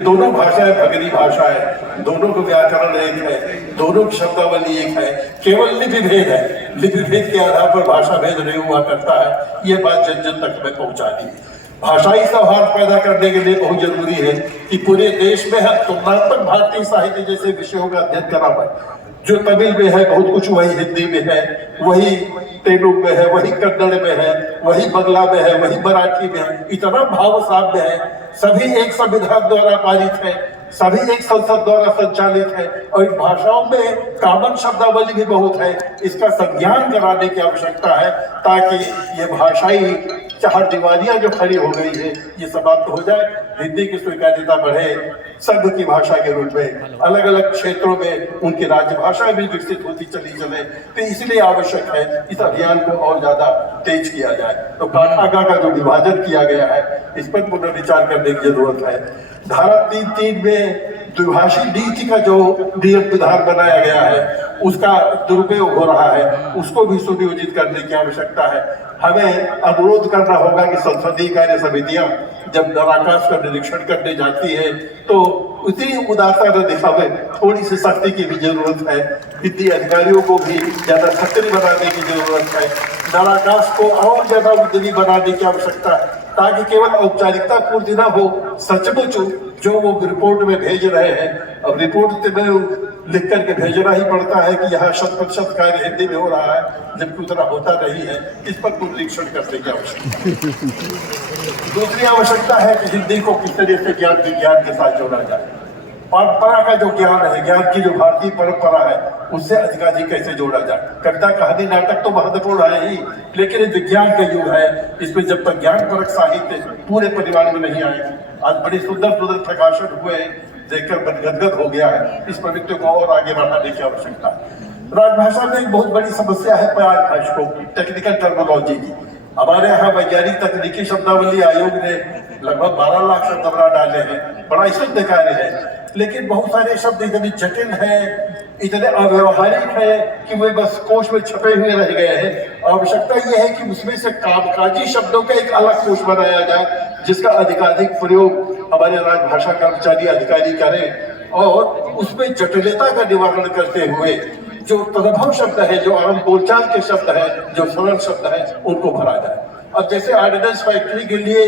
दोनों भाषाएं भगरी भाषा है, दोनों को व्याकरण एक है, दोनों की शब्दावली एक है, केवल लिपि भेद है। लिपि भेद के आधार पर भाषा भेद नहीं हुआ करता है। ये बात जन जन तक मैं पहुंचा दी। भाषाई सौहार्द पैदा करने के लिए बहुत जरूरी है कि पूरे देश में हम तुलनात्मक भारतीय साहित्य जैसे विषयों का अध्ययन करा पाए। जो तमिल में है बहुत कुछ वही हिंदी में है, वही तेलुगु में है, वही कन्नड़ में है, वही बंगला में है, वही मराठी में है। इतना भाव साम्य है, सभी एक संविधान द्वारा पारित है, सभी एक संसद द्वारा संचालित है और इन भाषाओं में कॉमन शब्दावली भी बहुत है। इसका संज्ञान कराने की आवश्यकता है ताकि ये भाषाई चार दीवारियां जो खड़ी हो गई है ये समाप्त हो जाए, हिंदी की स्वीकार्यता बढ़े, संघ की भाषा के रूप में अलग अलग क्षेत्रों में उनकी राजभाषा भी विकसित होती चली चले। तो इसलिए आवश्यक है इस अभियान को और ज्यादा तेज किया जाए। तो पाठागा का जो विभाजन किया गया है इस पर पुनर्विचार करने की जरूरत है। धारा 3(3) में द्विभाषी नीति का जो नियम विधान बनाया गया है उसका दुरुपयोग हो रहा है, उसको भी सुनियोजित करने की आवश्यकता है। हमें अनुरोध करना होगा कि संसदीय कार्य समितियां जब नराकाश का निरीक्षण करने जाती है तो उतनी उदारता न दिखावे, थोड़ी सी सख्ती की भी जरूरत है। हिंदी अधिकारियों को भी ज्यादा सक्रिय बनाने की जरूरत है। नराकाश को और ज्यादा उद्यमी बनाने की आवश्यकता है ताकि केवल औपचारिकता पूर्ति न हो, सचमुच जो वो रिपोर्ट में भेज रहे हैं। अब रिपोर्ट में लिख करके भेजना ही पड़ता है कि यहाँ 100% कार्य हिंदी में हो रहा है, जबकि उतना होता नहीं है। इस पर निरीक्षण करने की आवश्यकता। दूसरी आवश्यकता है कि हिंदी को किस तरह से ज्ञान विज्ञान के साथ जोड़ा जाए। परंपरा का जो ज्ञान है, ज्ञान की जो भारतीय परंपरा है उससे अधिकाधिक कैसे जोड़ा जाए। कविता कहानी नाटक तो महत्वपूर्ण है ही, लेकिन विज्ञान का युग है, इसमें जब तक ज्ञान परक साहित्य पूरे परिवार में नहीं आए। आज बड़ी सुंदर सुंदर प्रकाशन हुए, देखकर मन गदगद हो गया है। इस प्रवृत्ति को और आगे बढ़ाने की आवश्यकता है। राजभाषा में एक बहुत बड़ी समस्या है भाषकों की, टेक्निकल टर्मिनोलॉजी की। हमारे यहाँ वैज्ञानिक तकनीकी शब्दावली आयोग ने लगभग 12 लाख शब्द बना डाले हैं, बड़ा शुद्ध कार्य है, लेकिन बहुत सारे शब्द इतने जटिल हैं, इतने अव्यवहारिक है कि वे बस कोश में छपे हुए रह गए हैं। आवश्यकता यह है कि उसमें से कामकाजी शब्दों का एक अलग कोश बनाया जाए जिसका अधिकाधिक प्रयोग हमारे राजभाषा कर्मचारी अधिकारी करें और उसमें जटिलता का निवारण करते हुए जो तदभव शब्द है, जो आम बोलचाल के शब्द है, जो सरल शब्द है, उनको भरा जाए। अब जैसे ऑर्डिनेंस फैक्ट्री के लिए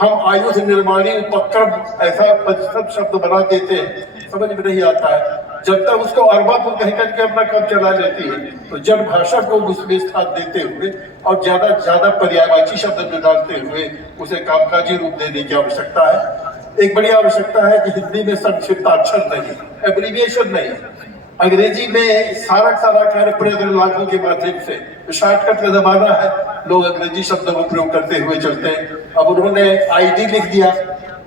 हम आयुध निर्माणी उपक्रम ऐसा परिष्कृत शब्द बना देते हैं, समझ में नहीं आता है। जब तक उसको अरबापुर कह करके अपना काम चला लेती है तो जन भाषा को उसमें स्थान देते हुए और ज्यादा पर्यायवाची शब्द डालते हुए उसे कामकाजी रूप देने की आवश्यकता है। एक बड़ी आवश्यकता है कि हिंदी में संक्षिप्ताक्षर नहीं, एब्रिविएशन नहीं। अंग्रेजी में सारा कार्य प्रयोग लागू के माध्यम से, शॉर्टकट का जमाना है, लोग अंग्रेजी शब्दों को प्रयोग करते हुए चलते हैं। अब उन्होंने आईडी लिख दिया,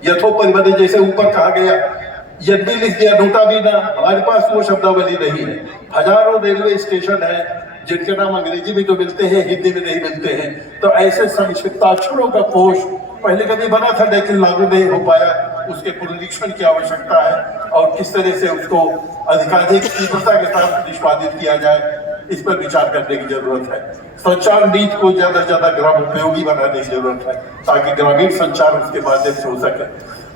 यथोपरिमति जैसे ऊपर कहा गया, यदि लिख दिया, नोटा भी ना। हमारे पास वो शब्दावली नहीं है। हजारों रेलवे स्टेशन है जिनके नाम अंग्रेजी में तो मिलते हैं, हिंदी में नहीं मिलते हैं। तो ऐसे संक्षिप्ताक्षरों का कोश पहले कभी बना था लेकिन लागू नहीं हो पाया। उसके पुनरीक्षण की आवश्यकता है और किस तरह से उसको अधिकाधिक तीव्रता के साथ निष्पादित किया जाए, इस पर विचार करने की जरूरत है। संचार नीति को ज्यादा से ज्यादा ग्राम उपयोगी बनाने की जरूरत है ताकि ग्रामीण संचार उसके माध्यम से हो सके।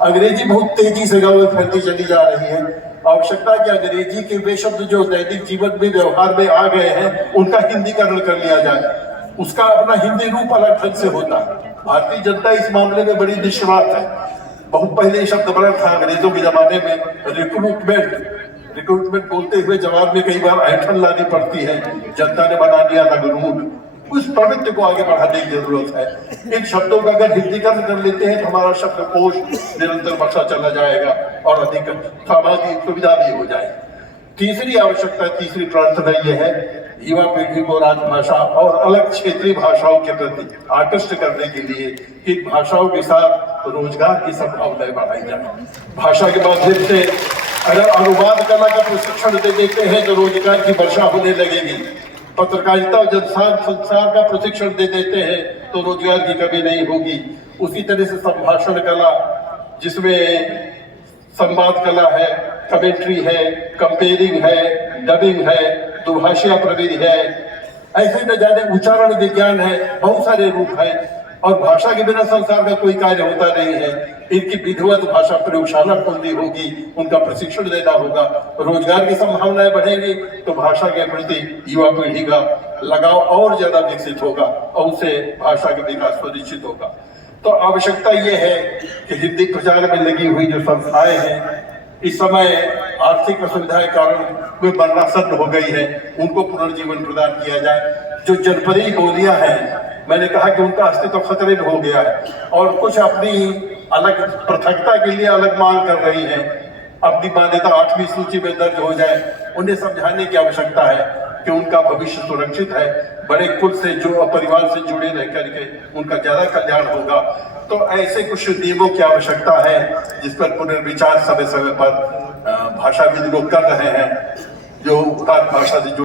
अंग्रेजी बहुत तेजी से गाँव में फैलती चली जा रही है। आवश्यकता है कि अंग्रेजी के वे शब्द जो दैनिक जीवन में व्यवहार में आ गए हैं उनका हिंदीकरण कर लिया जाए, उसका अपना हिंदी रूप अलग ढंग से होता। भारतीय जनता इस मामले में बड़ी निष्णात है। बहुत पहले शब्द बना था अंग्रेजों के जमाने में, रिक्रूटमेंट बोलते हुए जवाब में कई बार ऐठन लानी पड़ती है, जनता ने बना दिया नगरूट। उस प्रवृत्ति को आगे बढ़ाने की जरूरत है। इन शब्दों का अगर हिंदीकरण कर लेते हैं तो हमारा शब्दकोश निरंतर बढ़ता चला जाएगा और अधिक सामाजिक सुविधा भी हो जाएगी। तीसरी आवश्यकता, तीसरी प्रार्थना यह है, युवा पीढ़ी को राजभाषा और अलग क्षेत्रीय भाषाओं के प्रति आकृष्ट करने के लिए इन भाषाओं के साथ रोजगार की संभावनाएं बढ़ाई जाए। भाषा के माध्यम से अगर अनुवाद कला का प्रशिक्षण दे देते हैं तो रोजगार की वर्षा होने लगेगी। पत्रकारिता और संसार का प्रशिक्षण दे देते हैं तो रोजगार की कमी नहीं होगी। उसी तरह से संभाषण कला, जिसमें संवाद कला है, कमेंट्री है, कंपेयरिंग है, डबिंग है, दुभाषिया प्रविधि है, ऐसे न जाने उच्चारण विज्ञान है, बहुत सारे रूप है। और भाषा के बिना संसार का कोई कार्य होता नहीं है। इनकी विधिवत भाषा प्रयोगशाला खोलनी होगी, उनका प्रशिक्षण देना होगा, रोजगार की संभावनाएं बढ़ेंगी तो भाषा के प्रति युवा पीढ़ी का लगाव और ज्यादा विकसित होगा और उससे भाषा का विकास सुनिश्चित होगा। तो आवश्यकता ये है कि हिंदी प्रचार में लगी हुई जो संस्थाएं हैं, इस समय आर्थिक असुविधा के कारण वे मरणासन्न हो गई है, उनको पुनर्जीवन प्रदान किया जाए। जो जनपदी बोलियां हैं, मैंने कहा कि उनका अस्तित्व खतरे में हो गया है और कुछ अपनी अलग पृथकता के लिए अलग मांग कर रही हैं, अपनी मान्यता 8वीं सूची में दर्ज हो जाए। उन्हें समझाने की आवश्यकता है कि उनका भविष्य सुरक्षित है, बड़े कुल से जो परिवार से जुड़े रह करके उनका ज्यादा कल्याण होगा। तो ऐसे कुछ नियमों की आवश्यकता है जिस पर पुनर्विचार समय समय पर भाषाविद लोग कर रहे हैं, जो भाषा से